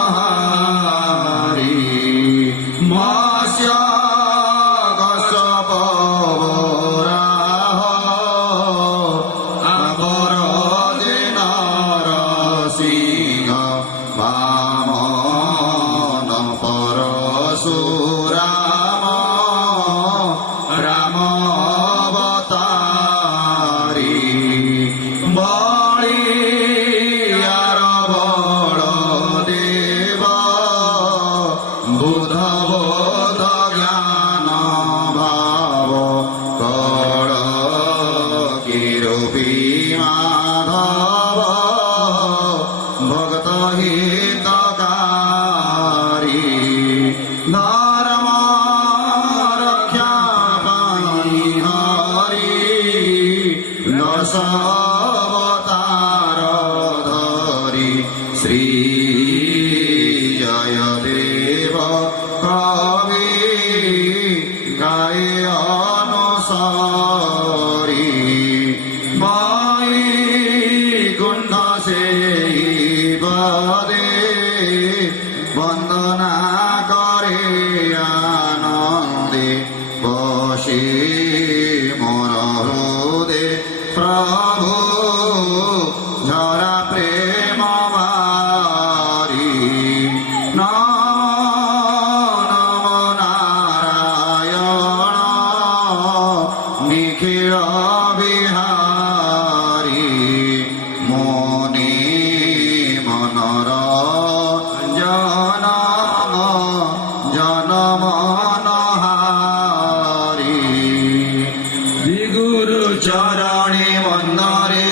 জনমনহারি মৎস্য কশ্যপ বরাহ অপরাজিত নরসিংহ বামন পরশুরাম রাম অবতারি বলিয়ার বলদেব বুধ বোধ জ্ঞান ভাব কল কিরূপী মাধব ভক্ত হিতকারী ধর্ম রক্ষা পাই হরি দশ অবতার ধরি শ্রী জয়দেব কবি গায়ে অনুসরি বৈকুণ্ঠ সেই পদে বন্দনা করে আনন্দে বসে মোর হৃদে প্রভু ঝরা প্রেম বারি নম নারায়ণ নিখিল বিহারী মনি মনর জনমনহারি শ্রী গুরু চরণে